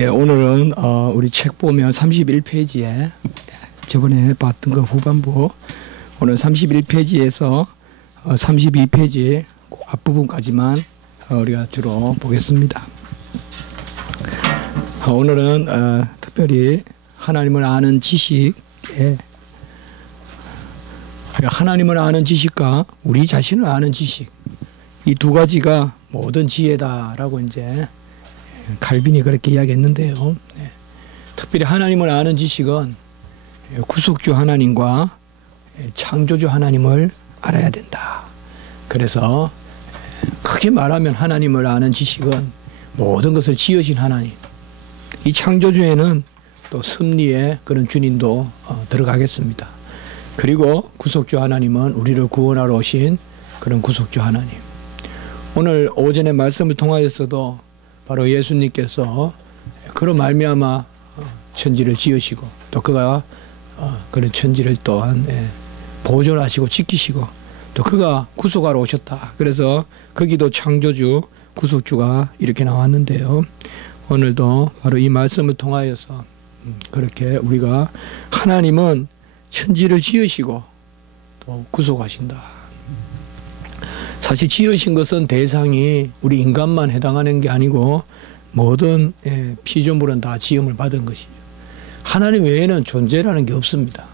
예, 오늘은 우리 책 보면 31페이지에 저번에 봤던 거 후반부 오늘 31페이지에서 32페이지 앞부분까지만 우리가 주로 보겠습니다. 오늘은 특별히 하나님을 아는 지식에 하나님을 아는 지식과 우리 자신을 아는 지식, 이 두 가지가 모든 지혜다라고 이제 칼빈이 그렇게 이야기했는데요. 네. 특별히 하나님을 아는 지식은 구속주 하나님과 창조주 하나님을 알아야 된다. 그래서 크게 말하면 하나님을 아는 지식은 모든 것을 지으신 하나님, 이 창조주에는 또 섭리의 그런 주님도 들어가겠습니다. 그리고 구속주 하나님은 우리를 구원하러 오신 그런 구속주 하나님. 오늘 오전에 말씀을 통하여서도 바로 예수님께서 그런 말미암아 천지를 지으시고 또 그가 그런 천지를 또한 보존하시고 지키시고 또 그가 구속하러 오셨다. 그래서 거기도 창조주 구속주가 이렇게 나왔는데요. 오늘도 바로 이 말씀을 통하여서 그렇게 우리가 하나님은 천지를 지으시고 또 구속하신다. 사실 지으신 것은 대상이 우리 인간만 해당하는 게 아니고 모든 피조물은 다 지음을 받은 것이죠. 하나님 외에는 존재라는 게 없습니다.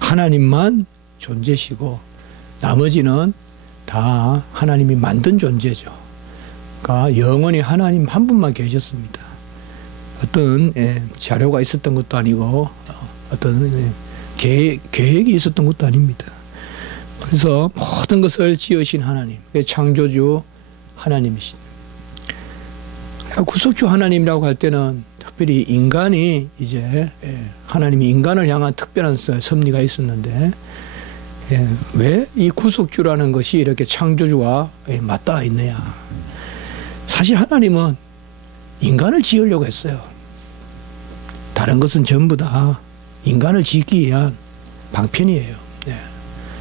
하나님만 존재시고 나머지는 다 하나님이 만든 존재죠. 그러니까 영원히 하나님 한 분만 계셨습니다. 어떤 자료가 있었던 것도 아니고 어떤 계획이 있었던 것도 아닙니다. 그래서 모든 것을 지으신 하나님, 창조주 하나님이시다. 구속주 하나님이라고 할 때는 특별히 인간이 이제 하나님이 인간을 향한 특별한 섭리가 있었는데 왜 이 구속주라는 것이 이렇게 창조주와 맞닿아 있느냐. 사실 하나님은 인간을 지으려고 했어요. 다른 것은 전부 다 인간을 짓기 위한 방편이에요.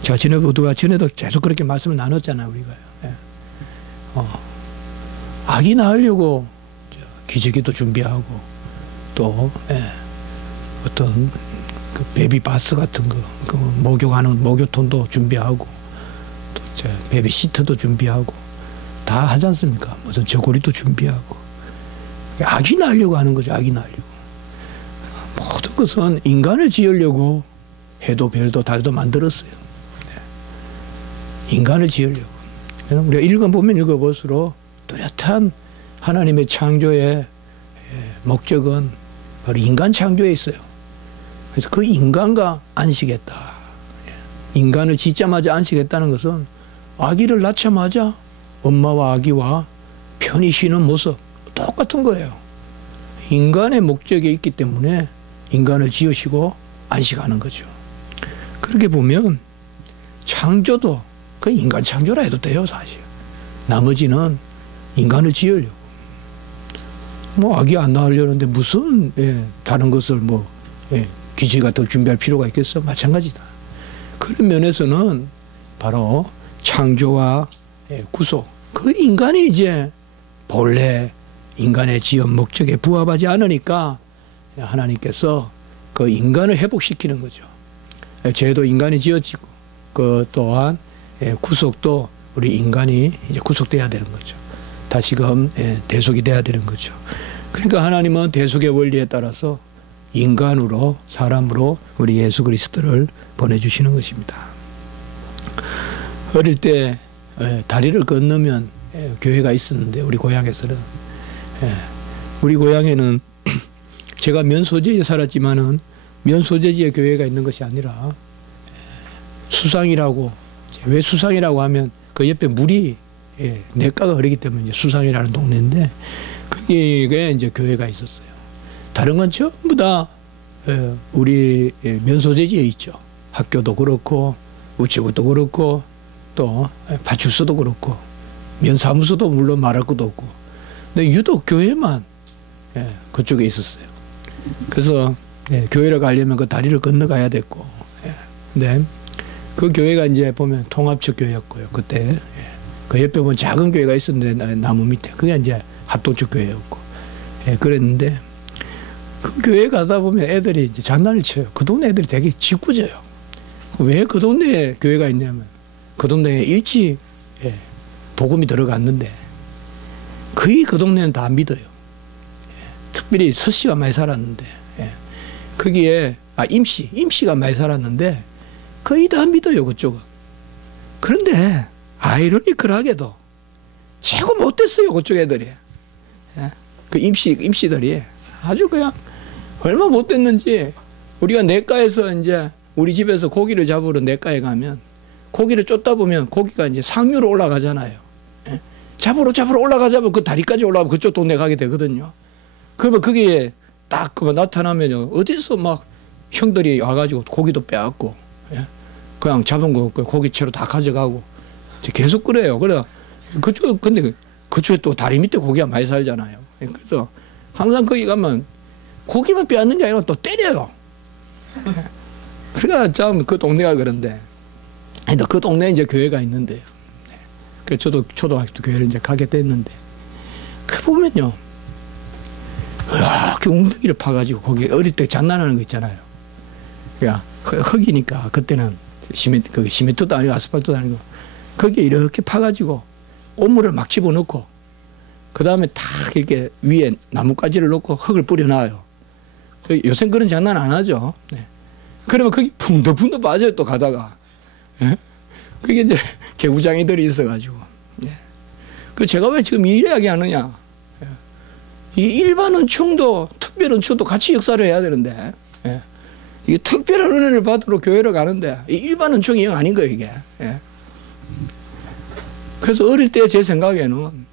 제가 전에도 계속 그렇게 말씀을 나눴잖아요, 우리가요. 아기 낳으려고 기저귀도 준비하고 또 어떤 그 베비 바스 같은 거, 그 목욕하는 목욕통도 준비하고 또 베비 시트도 준비하고 다 하지 않습니까? 무슨 저고리도 준비하고 아기 낳으려고 하는 거죠, 아기 낳으려고. 모든 것은 인간을 지으려고 해도 별도 달도 만들었어요. 인간을 지으려고. 우리가 읽어볼수록 뚜렷한 하나님의 창조의 목적은 바로 인간 창조에 있어요. 그래서 그 인간과 안식했다. 인간을 짓자마자 안식했다는 것은 아기를 낳자마자 엄마와 아기와 편히 쉬는 모습 똑같은 거예요. 인간의 목적이 있기 때문에 인간을 지으시고 안식하는 거죠. 그렇게 보면 창조도 그 인간 창조라 해도 돼요, 사실. 나머지는 인간을 지으려고. 아기 안 낳으려는데 무슨 다른 것을 기저귀 같은 걸 준비할 필요가 있겠어? 마찬가지다. 그런 면에서는 바로 창조와 구속. 그 인간이 이제 본래 인간의 지은 목적에 부합하지 않으니까 하나님께서 그 인간을 회복시키는 거죠. 죄도 인간이 지어지고 그 또한 구속도 우리 인간이 이제 구속돼야 되는 거죠. 다시금 대속이 돼야 되는 거죠. 그러니까 하나님은 대속의 원리에 따라서 인간으로 사람으로 우리 예수 그리스도를 보내주시는 것입니다. 어릴 때 다리를 건너면 교회가 있었는데 우리 고향에서는 우리 고향에는 제가 면소재지에 살았지만은 면소재지에 교회가 있는 것이 아니라 수상이라고. 왜 수상이라고 하면 그 옆에 물이 냇가가 흐르기 때문에 이제 수상이라는 동네인데 거기에 이제 교회가 있었어요. 다른 건 전부 다 우리 면소재지에 있죠. 학교도 그렇고 우체국도 그렇고 또 파출소도 그렇고 면사무소도 물론 말할 것도 없고. 근데 유독 교회만 그쪽에 있었어요. 그래서 교회를 가려면 그 다리를 건너가야 됐고. 근데 그 교회가 이제 보면 통합적 교회였고요. 그때 그 옆에 보면 작은 교회가 있었는데 나무 밑에 그게 이제 합동적 교회였고 예, 그랬는데 그 교회 가다 보면 애들이 이제 장난을 쳐요. 그 동네 애들이 되게 짓궂어요. 왜 그 동네에 교회가 있냐면 그 동네에 일찍 예, 복음이 들어갔는데 거의 그 동네는 다 안 믿어요. 예, 특별히 서씨가 많이 살았는데 예, 거기에 임씨가 많이 살았는데 거의 다 안 믿어요. 그쪽은. 그런데 아이러니컬하게도 최고 못됐어요. 그쪽 애들이. 예, 그 임씨들이 아주 그냥 얼마 못됐는지 우리가 냇가에서 이제 우리 집에서 고기를 잡으러 냇가에 가면 고기를 쫓다 보면 고기가 이제 상류로 올라가잖아요. 예? 잡으러 올라가자면 그 다리까지 올라가면 그쪽 동네 가게 되거든요. 그러면 거기에 딱 그만 나타나면요. 어디서 막 형들이 와가지고 고기도 빼앗고, 예? 그냥 잡은 거 고기채로 다 가져가고 계속 그래요. 그래 근데 그쪽에 또 다리 밑에 고기가 많이 살잖아요. 그래서 항상 거기 가면 고기만 빼앗는 게 아니라 또 때려요. 그러니까 참 그 동네가 그런데, 그 동네에 이제 교회가 있는데요. 그래서 저도 초등학교 교회를 이제 가게 됐는데, 그 보면요, 그 웅덩이를 파가지고 거기 어릴 때 장난하는 거 있잖아요. 그러니까 흙이니까 그때는 시멘트도 아니고 아스팔트도 아니고 거기에 이렇게 파가지고 오물을 막 집어넣고 그 다음에 딱 이렇게 위에 나뭇가지를 놓고 흙을 뿌려놔요. 요새는 그런 장난 안 하죠. 네. 그러면 거기 붕덕붕덕 빠져요. 또 가다가. 예? 그게 이제 개구장이들이 있어가지고. 예. 그 제가 왜 지금 이 이야기 하느냐. 예. 이 일반 은총도 특별 은총도 같이 역사를 해야 되는데, 예. 이게 특별한 은혜를 받으러 교회를 가는데 이 일반 은총이 아닌 거예요. 이게. 예. 그래서 어릴 때 제 생각에는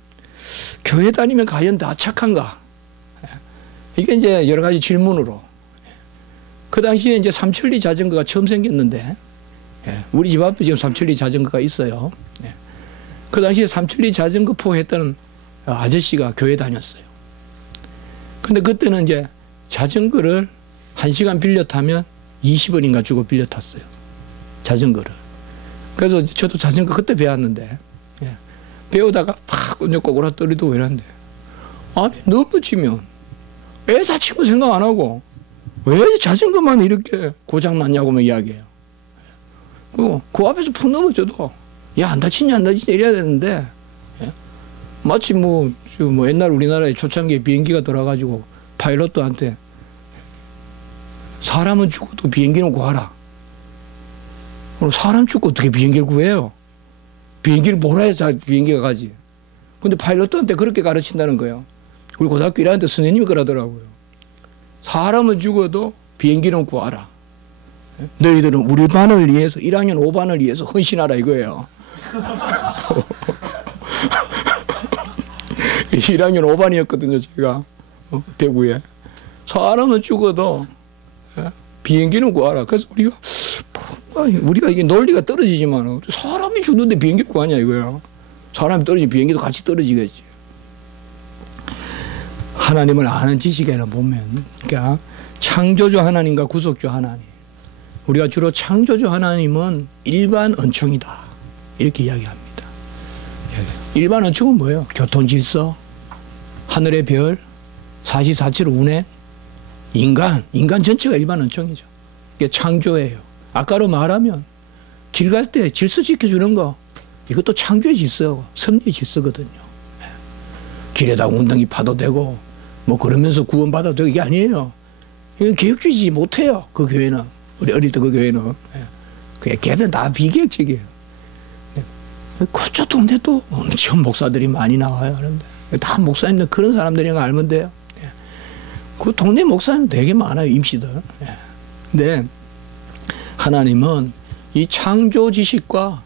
교회 다니면 과연 다 착한가? 이게 이제 여러 가지 질문으로. 그 당시에 이제 삼천리 자전거가 처음 생겼는데, 우리 집 앞에 지금 삼천리 자전거가 있어요. 그 당시에 삼천리 자전거 포 했던 아저씨가 교회 다녔어요. 근데 그때는 이제 자전거를 1시간 빌려 타면 20원인가 주고 빌려 탔어요. 자전거를. 그래서 저도 자전거 그때 배웠는데, 배우다가 팍 꼬꾸라뜨리고 이러는데, 아니, 넘어지면 애 다친 거 생각 안 하고 왜 자전거만 이렇게 고장났냐고만 이야기해요. 그 앞에서 푹 넘어져도 야, 안 다치냐 이래야 되는데, 마치 뭐 옛날 우리나라에 초창기에 비행기가 돌아가지고 파일럿들한테 사람은 죽어도 비행기는 구하라. 사람 죽고 어떻게 비행기를 구해요? 비행기를 몰아야 비행기가 가지. 근데 파일럿들한테 그렇게 가르친다는 거예요. 우리 고등학교 1학년 때 선생님이 그러더라고요. 사람은 죽어도 비행기는 구하라. 너희들은 우리 반을 위해서 1학년 5반을 위해서 헌신하라 이거예요. 1학년 5반이었거든요. 제가 대구에. 사람은 죽어도 비행기는 구하라. 그래서 우리가 이게 논리가 떨어지지만 사람이 죽는데 비행기 구하냐 이거야. 사람이 떨어지면 비행기도 같이 떨어지겠지. 하나님을 아는 지식에는 보면, 그러니까 창조주 하나님과 구속주 하나님. 우리가 주로 창조주 하나님은 일반 은총이다 이렇게 이야기합니다. 일반 은총은 뭐예요? 교통 질서, 하늘의 별, 사시사철 운행, 인간 전체가 일반 은총이죠. 이게 창조예요. 아까로 말하면 길 갈 때 질서 지켜주는 거, 이것도 창조의 질서고 섭리의 질서거든요. 길에다 웅덩이 파도 되고 뭐 그러면서 구원받아도 되고 이게 아니에요. 이건 계획주의지 못해요. 그 교회는. 우리 어릴 때 그 교회는. 걔들은 다 비계획적이에요. 그쪽 동네도 엄청 목사들이 많이 나와요. 그런데 다 목사님들 그런 사람들인 거 알면 돼요. 그 동네 목사님 되게 많아요. 임시들. 근데 하나님은 이 창조 지식과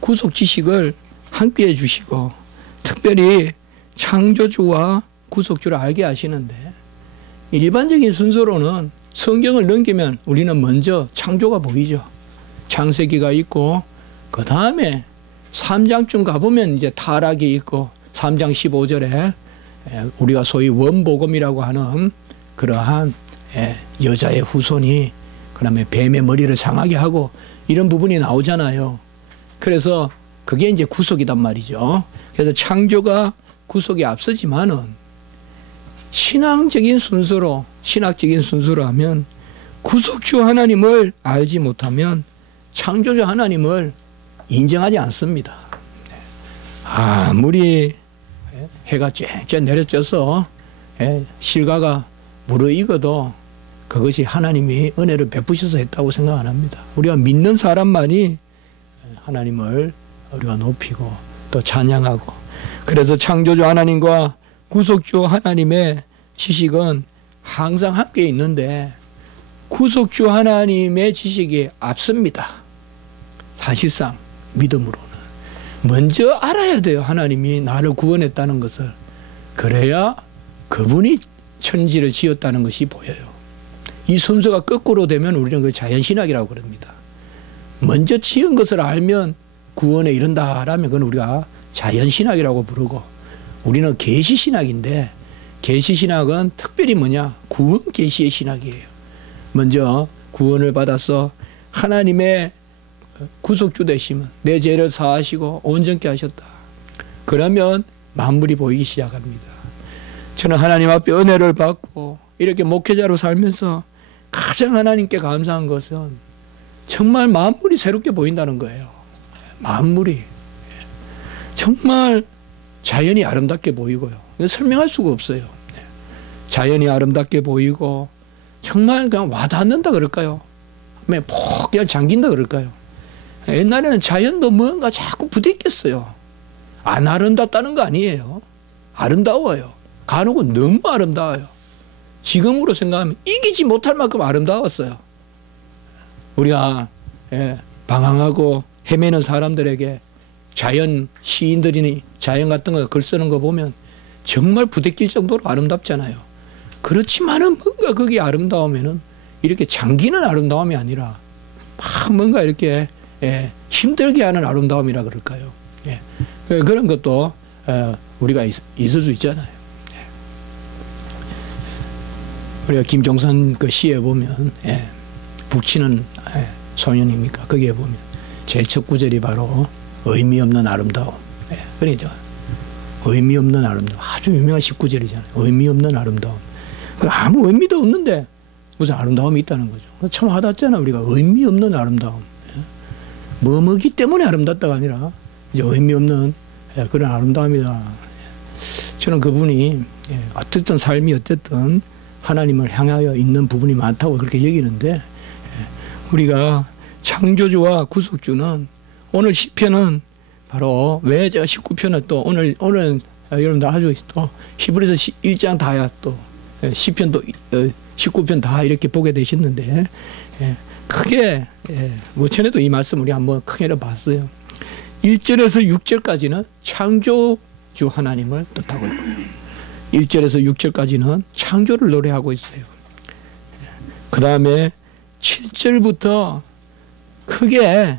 구속 지식을 함께 해주시고 특별히 창조주와 구속주를 알게 하시는데, 일반적인 순서로는 성경을 넘기면 우리는 먼저 창조가 보이죠. 창세기가 있고 그 다음에 3장쯤 가보면 이제 타락이 있고 3장 15절에 우리가 소위 원복음이라고 하는 그러한 여자의 후손이 그 다음에 뱀의 머리를 상하게 하고 이런 부분이 나오잖아요. 그래서 그게 이제 구속이단 말이죠. 그래서 창조가 구속에 앞서지만은 신앙적인 순서로 하면 구속주 하나님을 알지 못하면 창조주 하나님을 인정하지 않습니다. 아무리 해가 쬐쬐 내려져서 실과가 무르익어도 그것이 하나님이 은혜를 베푸셔서 했다고 생각 안 합니다. 우리가 믿는 사람만이 하나님을 우리가 높이고 또 찬양하고, 그래서 창조주 하나님과 구속주 하나님의 지식은 항상 함께 있는데 구속주 하나님의 지식이 앞섭니다. 사실상 믿음으로는 먼저 알아야 돼요. 하나님이 나를 구원했다는 것을. 그래야 그분이 천지를 지었다는 것이 보여요. 이 순서가 거꾸로 되면 우리는 그걸 자연신학이라고 그럽니다. 먼저 지은 것을 알면 구원에 이른다라면 그건 우리가 자연신학이라고 부르고, 우리는 계시신학인데 계시신학은 특별히 뭐냐? 구원 계시의 신학이에요. 먼저 구원을 받아서 하나님의 구속주 되시면 내 죄를 사하시고 온전케 하셨다. 그러면 만물이 보이기 시작합니다. 저는 하나님 앞에 은혜를 받고 이렇게 목회자로 살면서 가장 하나님께 감사한 것은 정말 만물이 새롭게 보인다는 거예요. 만물이 정말 자연이 아름답게 보이고요. 설명할 수가 없어요. 자연이 아름답게 보이고 정말 그냥 와닿는다 그럴까요? 그냥 잠긴다 그럴까요? 옛날에는 자연도 뭔가 자꾸 부딪혔어요. 안 아름답다는 거 아니에요. 아름다워요. 간혹은 너무 아름다워요. 지금으로 생각하면 이기지 못할 만큼 아름다웠어요. 우리가 방황하고 헤매는 사람들에게 자연 시인들이 자연 같은 거 글 쓰는 거 보면 정말 부대낄 정도로 아름답잖아요. 그렇지만은 뭔가 거기 아름다우면은 이렇게 잠기는 아름다움이 아니라 막 뭔가 이렇게 힘들게 하는 아름다움이라 그럴까요? 그런 것도 우리가 있을 수 있잖아요. 우리가 김종선 그 시에 보면 북치는 소년입니까? 거기에 보면 제일 첫 구절이 바로 의미 없는 아름다움. 그러죠. 의미 없는 아름다움. 아주 유명한 19절이잖아요. 의미 없는 아름다움. 아무 의미도 없는데 무슨 아름다움이 있다는 거죠. 참 와닿잖아. 우리가 의미 없는 아름다움. 뭐뭐기 때문에 아름답다가 아니라 이제 의미 없는 그런 아름다움이다. 저는 그분이 어쨌든 삶이 어쨌든 하나님을 향하여 있는 부분이 많다고 그렇게 여기는데, 우리가 창조주와 구속주는 오늘 시편은 바로 왜 제가 19편을 또 오늘 여러분들 아주 또 히브리서 1장 다야 또 시편도 19편 다 이렇게 보게 되셨는데, 크게 전에도 이 말씀 우리 한번 크게 봤어요. 1절에서 6절까지는 창조주 하나님을 뜻하고 있고요. 1절에서 6절까지는 창조를 노래하고 있어요. 그 다음에 7절부터 크게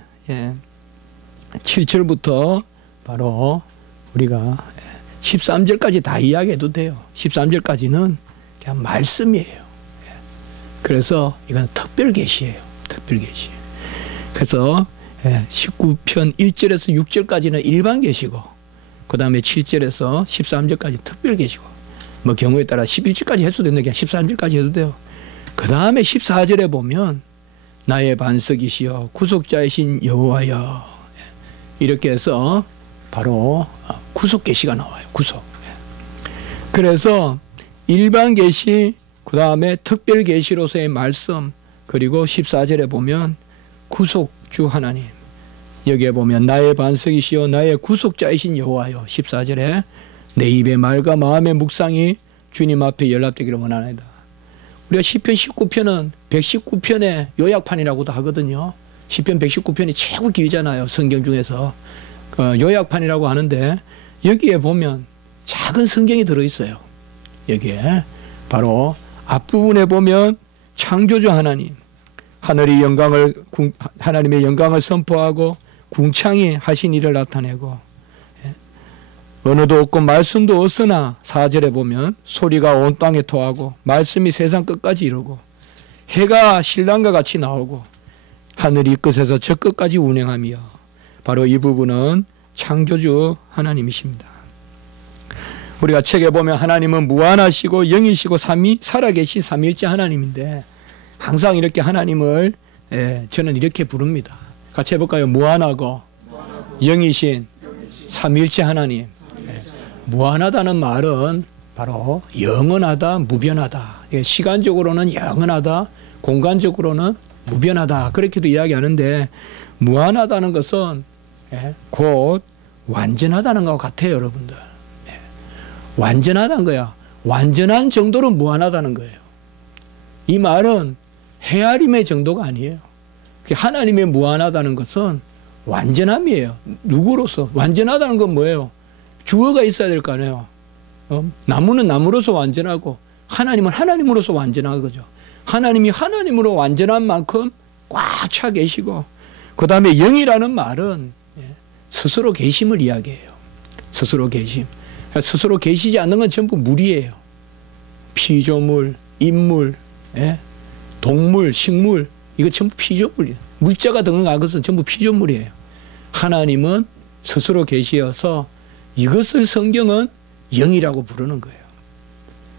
7절부터 바로 우리가 13절까지 다 이야기해도 돼요. 13절까지는 그냥 말씀이에요. 그래서 이건 특별 계시예요. 특별 계시. 그래서 19편 1절에서 6절까지는 일반 계시고, 그 다음에 7절에서 13절까지 특별 계시고, 뭐 경우에 따라 11절까지 해도 되는데 그냥 13절까지 해도 돼요. 그 다음에 14절에 보면 나의 반석이시여 구속자이신 여호와여, 이렇게 해서 바로 구속 계시가 나와요. 구속. 그래서 일반 계시, 그 다음에 특별 계시로서의 말씀, 그리고 14절에 보면 구속주 하나님, 여기에 보면 나의 반석이시여 나의 구속자이신 여호와여, 14절에 내 입의 말과 마음의 묵상이 주님 앞에 연락되기를 원하나이다. 우리가 시편 19편은 119편의 요약판이라고도 하거든요. 시편 119편이 최고 길잖아요. 성경 중에서. 요약판이라고 하는데 여기에 보면 작은 성경이 들어있어요. 여기에 바로 앞부분에 보면 창조주 하나님, 하나님의 영광을 선포하고 궁창이 하신 일을 나타내고, 언어도 없고 말씀도 없으나 4절에 보면 소리가 온 땅에 토하고 말씀이 세상 끝까지 이르고 해가 신랑과 같이 나오고 하늘이 끝에서 저 끝까지 운행하며, 바로 이 부분은 창조주 하나님이십니다. 우리가 책에 보면 하나님은 무한하시고 영이시고 살아계신 삼위일체 하나님인데 항상 이렇게 하나님을 저는 이렇게 부릅니다. 같이 해볼까요? 무한하고 영이신 삼위일체 하나님. 무한하다는 말은 바로 영원하다, 무변하다. 시간적으로는 영원하다, 공간적으로는 무변하다. 그렇게도 이야기하는데 무한하다는 것은 곧 완전하다는 것 같아요, 여러분들. 완전하다는 거야. 완전한 정도로 무한하다는 거예요. 이 말은 헤아림의 정도가 아니에요. 하나님의 무한하다는 것은 완전함이에요. 누구로서? 완전하다는 건 뭐예요? 주어가 있어야 될 거 아니에요. 나무는 나무로서 완전하고 하나님은 하나님으로서 완전한 거죠. 하나님이 하나님으로 완전한 만큼 꽉 차 계시고, 그 다음에 영이라는 말은 스스로 계심을 이야기해요. 스스로 계심. 스스로 계시지 않는 건 전부 물이에요. 피조물, 인물, 동물, 식물, 이거 전부 피조물이에요. 물자가 등장한 것은 전부 피조물이에요. 하나님은 스스로 계시어서 이것을 성경은 영이라고 부르는 거예요.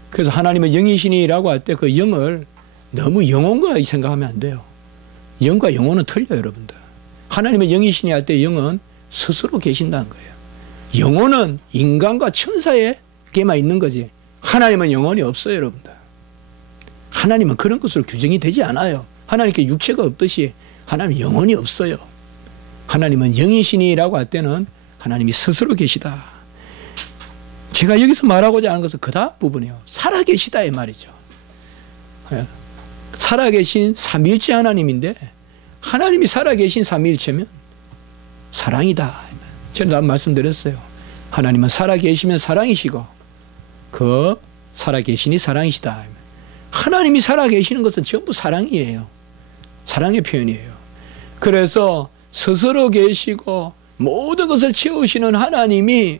그래서 하나님은 영이시니라고 할 때 그 영을 너무 영혼과 생각하면 안 돼요. 영과 영혼은 틀려요, 여러분들. 하나님의 영이시니 할 때 영은 스스로 계신다는 거예요. 영혼은 인간과 천사에게만 있는 거지. 하나님은 영혼이 없어요, 여러분들. 하나님은 그런 것으로 규정이 되지 않아요. 하나님께 육체가 없듯이 하나님은 영혼이 없어요. 하나님은 영이시니라고 할 때는 하나님이 스스로 계시다. 제가 여기서 말하고자 하는 것은 그 다음 부분이에요. 살아계시다 이 말이죠. 살아계신 삼위일체 하나님인데 하나님이 살아계신 삼위일체면 사랑이다. 제가 말씀드렸어요. 하나님은 살아계시면 사랑이시고 그 살아계시니 사랑이시다. 하나님이 살아계시는 것은 전부 사랑이에요. 사랑의 표현이에요. 그래서 스스로 계시고 모든 것을 채우시는 하나님이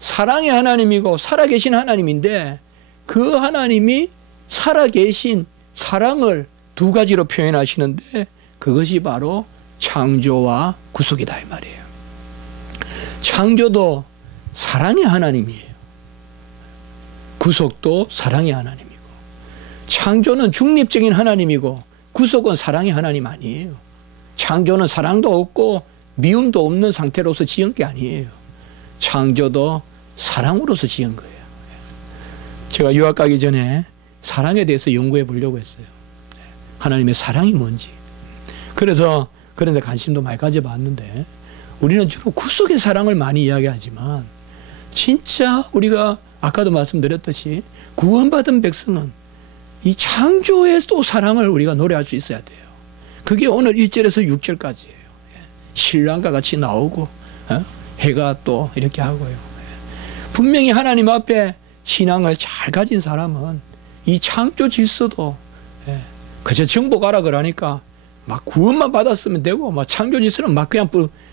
사랑의 하나님이고 살아계신 하나님인데 그 하나님이 살아계신 사랑을 두 가지로 표현하시는데 그것이 바로 창조와 구속이다 이 말이에요. 창조도 사랑의 하나님이에요. 구속도 사랑의 하나님이고, 창조는 중립적인 하나님이고 구속은 사랑의 하나님 아니에요. 창조는 사랑도 없고 미움도 없는 상태로서 지은 게 아니에요. 창조도 사랑으로서 지은 거예요. 제가 유학 가기 전에 사랑에 대해서 연구해 보려고 했어요. 하나님의 사랑이 뭔지. 그래서 그런데 관심도 많이 가져봤는데 우리는 주로 구속의 사랑을 많이 이야기하지만 진짜 우리가 아까도 말씀드렸듯이 구원받은 백성은 이 창조의 또 사랑을 우리가 노래할 수 있어야 돼요. 그게 오늘 1절에서 6절까지예요. 신랑과 같이 나오고 해가 또 이렇게 하고요. 분명히 하나님 앞에 신앙을 잘 가진 사람은 이 창조 질서도 그저 정복하라 그러니까 막 구원만 받았으면 되고 막 창조 질서는 막 그냥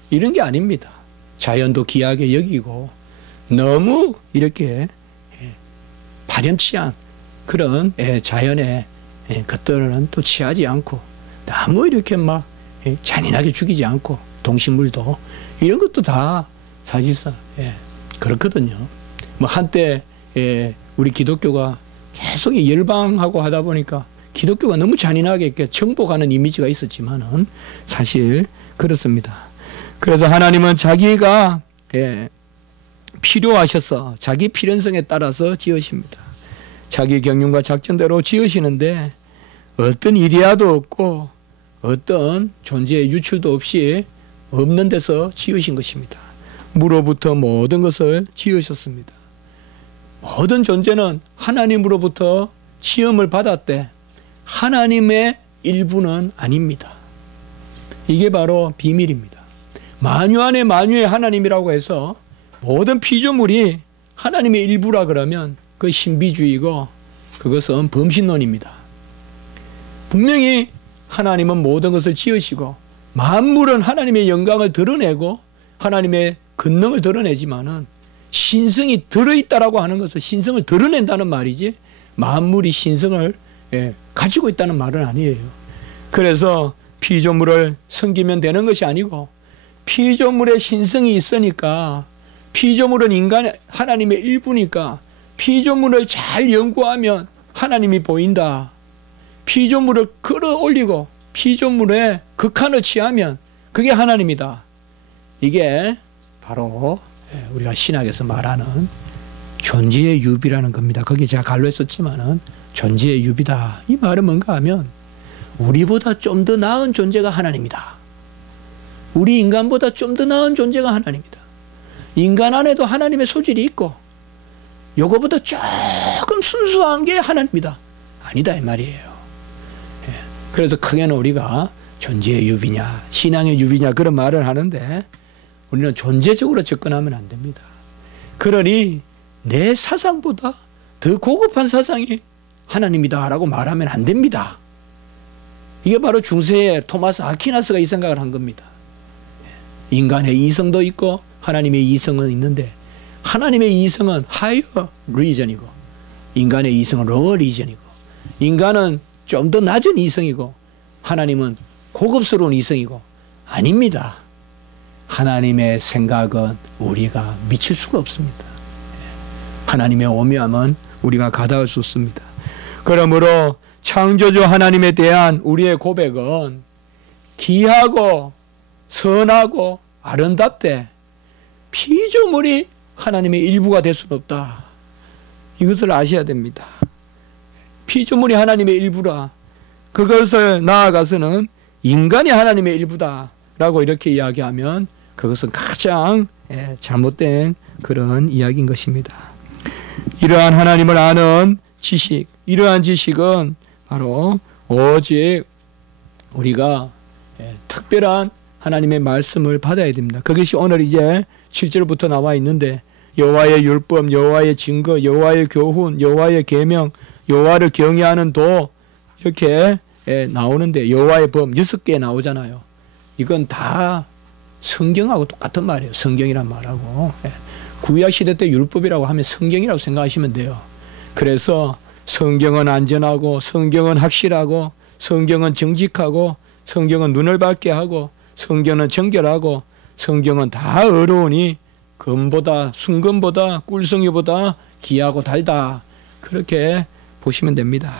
이런 게 아닙니다. 자연도 귀하게 여기고 너무 이렇게 파렴치한 그런 자연의 것들은 또 취하지 않고 너무 이렇게 막 잔인하게 죽이지 않고 동식물도 이런 것도 다 사실상 그렇거든요. 뭐 한때 우리 기독교가 계속 열방하고 하다 보니까 기독교가 너무 잔인하게 이렇게 정복하는 이미지가 있었지만은 사실 그렇습니다. 그래서 하나님은 자기가 필요하셔서 자기 필연성에 따라서 지으십니다. 자기 경륜과 작전대로 지으시는데 어떤 이데아도 없고 어떤 존재의 유출도 없이 없는 데서 지으신 것입니다. 무로부터 모든 것을 지으셨습니다. 모든 존재는 하나님으로부터 지음을 받았대. 하나님의 일부는 아닙니다. 이게 바로 비밀입니다. 만유 안에 만유의 하나님이라고 해서 모든 피조물이 하나님의 일부라 그러면 그 신비주의고 그것은 범신론입니다. 분명히 하나님은 모든 것을 지으시고 만물은 하나님의 영광을 드러내고 하나님의 권능을 드러내지만은 신성이 들어있다라고 하는 것은 신성을 드러낸다는 말이지 만물이 신성을 가지고 있다는 말은 아니에요. 그래서 피조물을 섬기면 되는 것이 아니고 피조물의 신성이 있으니까 피조물은 인간 하나님의 일부니까 피조물을 잘 연구하면 하나님이 보인다. 피조물을 끌어올리고 피조물의 극한을 취하면 그게 하나님이다. 이게 바로 우리가 신학에서 말하는 존재의 유비라는 겁니다. 거기 제가 갈로 했었지만은 존재의 유비다. 이 말은 뭔가 하면 우리보다 좀 더 나은 존재가 하나님이다. 우리 인간보다 좀 더 나은 존재가 하나님이다. 인간 안에도 하나님의 소질이 있고 요거보다 조금 순수한 게 하나님이다. 아니다 이 말이에요. 그래서 크게는 우리가 존재의 유비냐 신앙의 유비냐 그런 말을 하는데 우리는 존재적으로 접근하면 안 됩니다. 그러니 내 사상보다 더 고급한 사상이 하나님이다 라고 말하면 안 됩니다. 이게 바로 중세의 토마스 아퀴나스가 이 생각을 한 겁니다. 인간의 이성도 있고 하나님의 이성은 있는데 하나님의 이성은 higher reason이고 인간의 이성은 lower reason이고 인간은 좀 더 낮은 이성이고 하나님은 고급스러운 이성이고 아닙니다. 하나님의 생각은 우리가 미칠 수가 없습니다. 하나님의 오묘함은 우리가 가닿을 수 없습니다. 그러므로 창조주 하나님에 대한 우리의 고백은 귀하고 선하고 아름답되 피조물이 하나님의 일부가 될 수는 없다. 이것을 아셔야 됩니다. 피조물이 하나님의 일부라. 그것을 나아가서는 인간이 하나님의 일부다 라고 이렇게 이야기하면 그것은 가장 잘못된 그런 이야기인 것입니다. 이러한 하나님을 아는 지식, 이러한 지식은 바로 오직 우리가 특별한 하나님의 말씀을 받아야 됩니다. 그것이 오늘 이제 7절부터 나와 있는데 여호와의 율법, 여호와의 증거, 여호와의 교훈, 여호와의 계명, 여호와를 경외하는 도 이렇게 나오는데 여호와의 법 6개 나오잖아요. 이건 다 성경하고 똑같은 말이에요. 성경이란 말하고. 구약시대 때 율법이라고 하면 성경이라고 생각하시면 돼요. 그래서 성경은 안전하고 성경은 확실하고 성경은 정직하고 성경은 눈을 밝게 하고 성경은 정결하고 성경은 다 어려우니 금보다 순금보다 꿀성이보다 귀하고 달다. 그렇게 보시면 됩니다.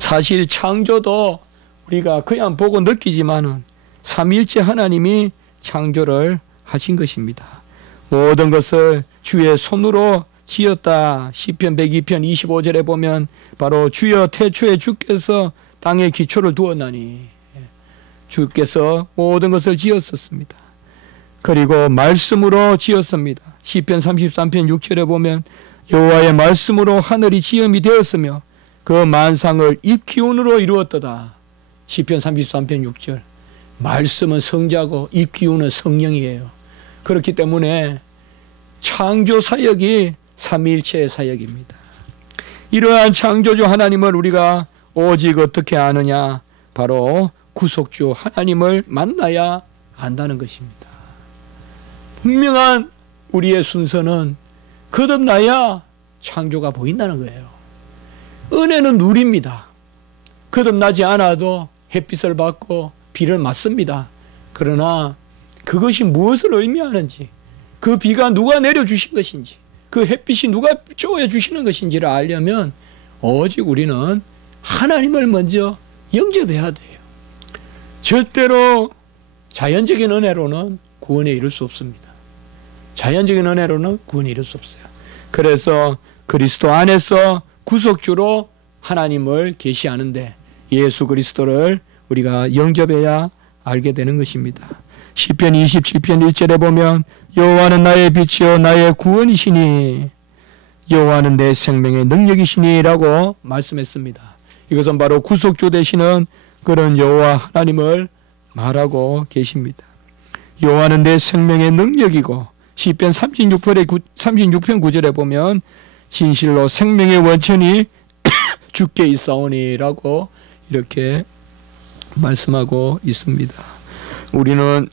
사실 창조도 우리가 그냥 보고 느끼지만은 삼위일체 하나님이 창조를 하신 것입니다. 모든 것을 주의 손으로 지었다. 시편 102편 25절에 보면 바로 주여 태초에 주께서 땅에 기초를 두었나니 주께서 모든 것을 지었었습니다. 그리고 말씀으로 지었습니다. 시편 33편 6절에 보면 여호와의 말씀으로 하늘이 지음이 되었으며 그 만상을 입 기운으로 이루었도다. 시편 33편 6절. 말씀은 성자고 입 기운은 성령이에요. 그렇기 때문에 창조 사역이 삼위일체의 사역입니다. 이러한 창조주 하나님을 우리가 오직 어떻게 아느냐? 바로 구속주 하나님을 만나야 안다는 것입니다. 분명한 우리의 순서는 거듭나야 창조가 보인다는 거예요. 은혜는 누립니다. 거듭나지 않아도 햇빛을 받고 비를 맞습니다. 그러나 그것이 무엇을 의미하는지, 그 비가 누가 내려주신 것인지, 그 햇빛이 누가 쪼여주시는 것인지를 알려면 오직 우리는 하나님을 먼저 영접해야 돼요. 절대로 자연적인 은혜로는 구원에 이를 수 없습니다. 자연적인 은혜로는 구원에 이를 수 없어요. 그래서 그리스도 안에서 구속주로 하나님을 계시하는데 예수 그리스도를 우리가 영접해야 알게 되는 것입니다. 시편 27편 1절에 보면 여호와는 나의 빛이요 나의 구원이시니 여호와는 내 생명의 능력이시니 라고 말씀했습니다. 이것은 바로 구속주 되시는 그런 여호와 하나님을 말하고 계십니다. 여호와는 내 생명의 능력이고 시편 36편 9절에 보면 진실로 생명의 원천이 주께 있사오니 라고 이렇게 말씀하고 있습니다. 우리는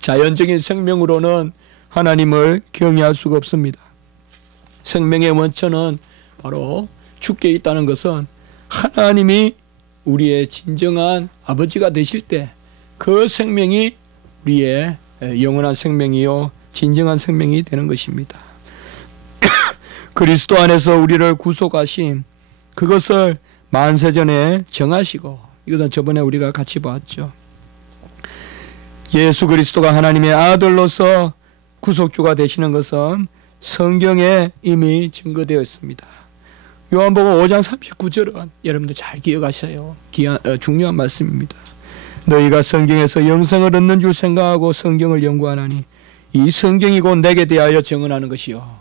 자연적인 생명으로는 하나님을 경외할 수가 없습니다. 생명의 원천은 바로 주께 있다는 것은 하나님이 우리의 진정한 아버지가 되실 때 그 생명이 우리의 영원한 생명이요 진정한 생명이 되는 것입니다. 그리스도 안에서 우리를 구속하신 그것을 만세전에 정하시고, 이것은 저번에 우리가 같이 봤죠. 예수 그리스도가 하나님의 아들로서 구속주가 되시는 것은 성경에 이미 증거되어 있습니다. 요한복음 5장 39절은 여러분들 잘 기억하셔요. 중요한 말씀입니다. 너희가 성경에서 영생을 얻는 줄 생각하고 성경을 연구하나니 이 성경이 곧 내게 대하여 증언하는 것이요.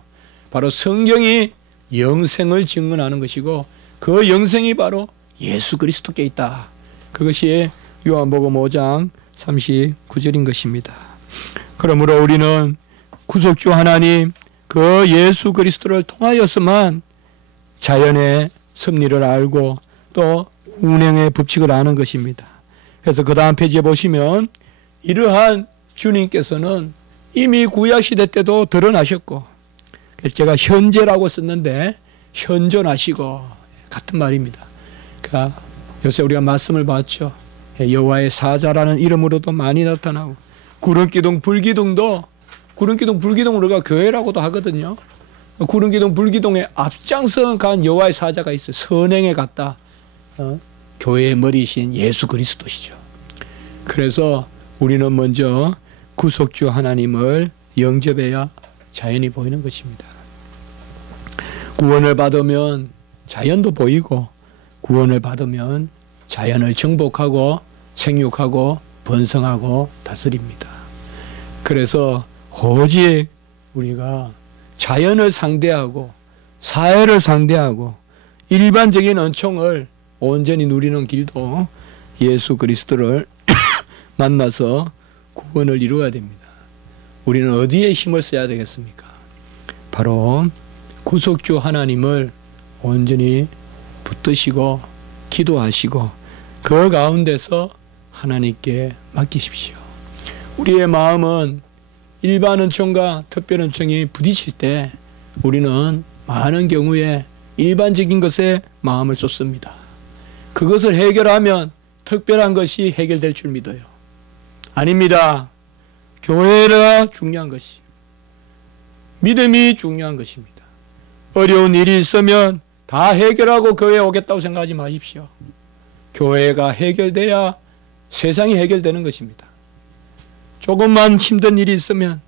바로 성경이 영생을 증언하는 것이고, 그 영생이 바로 예수 그리스도께 있다. 그것이 요한복음 5장 39절인 것입니다. 그러므로 우리는 구속주 하나님 그 예수 그리스도를 통하여서만 자연의 섭리를 알고 또 운행의 법칙을 아는 것입니다. 그래서 그 다음 페이지에 보시면 이러한 주님께서는 이미 구약시대 때도 드러나셨고, 그래서 제가 현재라고 썼는데 현존하시고 같은 말입니다. 그러니까 요새 우리가 말씀을 봤죠. 여호와의 사자라는 이름으로도 많이 나타나고, 구름기둥 불기둥도 구름기둥 불기둥 우리가 교회라고도 하거든요. 구름기둥 불기둥에 앞장서 간 여호와의 사자가 있어요. 선행에 갔다. 교회의 머리이신 예수 그리스도시죠. 그래서 우리는 먼저 구속주 하나님을 영접해야 자연이 보이는 것입니다. 구원을 받으면 자연도 보이고, 구원을 받으면 자연을 정복하고 생육하고 번성하고 다스립니다. 그래서 오직 우리가 자연을 상대하고 사회를 상대하고 일반적인 은총을 온전히 누리는 길도 예수 그리스도를 만나서 구원을 이루어야 됩니다. 우리는 어디에 힘을 써야 되겠습니까? 바로 구속주 하나님을 온전히 붙드시고 기도하시고 그 가운데서 하나님께 맡기십시오. 우리의 마음은 일반 은총과 특별 은총이 부딪힐 때 우리는 많은 경우에 일반적인 것에 마음을 쏟습니다. 그것을 해결하면 특별한 것이 해결될 줄 믿어요. 아닙니다. 교회가 중요한 것이, 믿음이 중요한 것입니다. 어려운 일이 있으면 다 해결하고 교회에 오겠다고 생각하지 마십시오. 교회가 해결돼야 세상이 해결되는 것입니다. 조금만 힘든 일이 있으면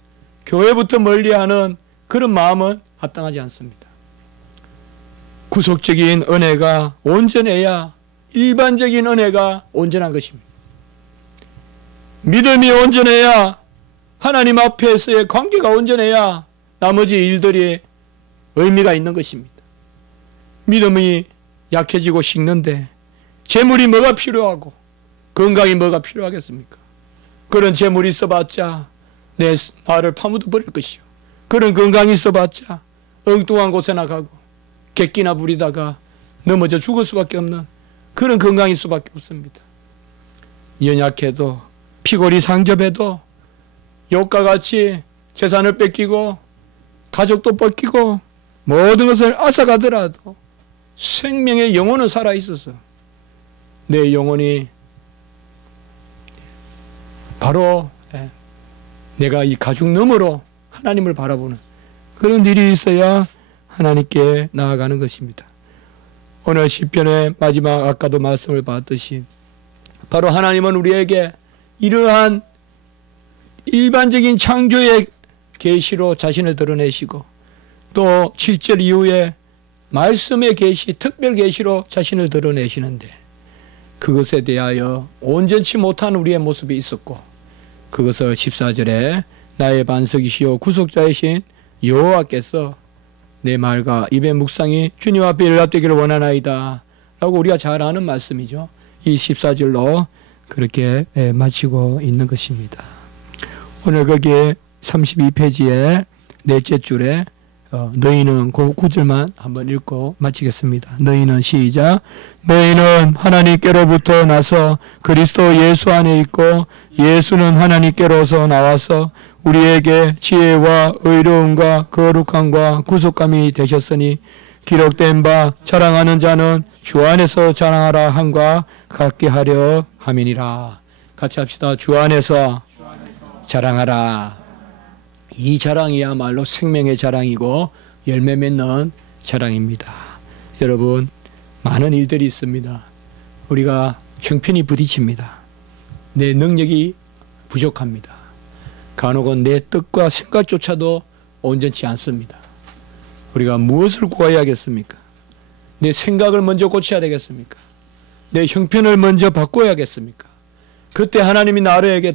교회부터 멀리하는 그런 마음은 합당하지 않습니다. 구속적인 은혜가 온전해야 일반적인 은혜가 온전한 것입니다. 믿음이 온전해야 하나님 앞에서의 관계가 온전해야 나머지 일들이 의미가 있는 것입니다. 믿음이 약해지고 식는데 재물이 뭐가 필요하고 건강이 뭐가 필요하겠습니까? 그런 재물이 있어봤자 내 나를 파묻어 버릴 것이요. 그런 건강이 있어봤자 엉뚱한 곳에 나가고 객기나 부리다가 넘어져 죽을 수밖에 없는 그런 건강일 수밖에 없습니다. 연약해도 피골이 상접해도 욕과 같이 재산을 뺏기고 가족도 뺏기고 모든 것을 앗아가더라도 생명의 영혼은 살아있어서 내 영혼이 바로 내가 이 가죽 너머로 하나님을 바라보는 그런 일이 있어야 하나님께 나아가는 것입니다. 오늘 시편의 마지막 아까도 말씀을 봤듯이 바로 하나님은 우리에게 이러한 일반적인 창조의 계시로 자신을 드러내시고 또 7절 이후에 말씀의 계시, 특별 계시로 자신을 드러내시는데 그것에 대하여 온전치 못한 우리의 모습이 있었고 그것을 14절에 나의 반석이시요 구속자이신 여호와께서 내 말과 입의 묵상이 주님 앞에 연락되기를 원하나이다 라고 우리가 잘 아는 말씀이죠. 이 14절로 그렇게 마치고 있는 것입니다. 오늘 거기에 32페이지에 넷째 줄에 너희는 그 구절만 한번 읽고 마치겠습니다. 너희는 시작. 너희는 하나님께로부터 나서 그리스도 예수 안에 있고 예수는 하나님께로서 나와서 우리에게 지혜와 의로움과 거룩함과 구속감이 되셨으니 기록된 바 자랑하는 자는 주 안에서 자랑하라 함과 같게 하려 함이니라. 같이 합시다. 주 안에서 자랑하라. 이 자랑이야말로 생명의 자랑이고 열매 맺는 자랑입니다. 여러분, 많은 일들이 있습니다. 우리가 형편이 부딪힙니다. 내 능력이 부족합니다. 간혹은 내 뜻과 생각조차도 온전치 않습니다. 우리가 무엇을 구해야겠습니까? 내 생각을 먼저 고쳐야 되겠습니까? 내 형편을 먼저 바꿔야겠습니까? 그때 하나님이 나에게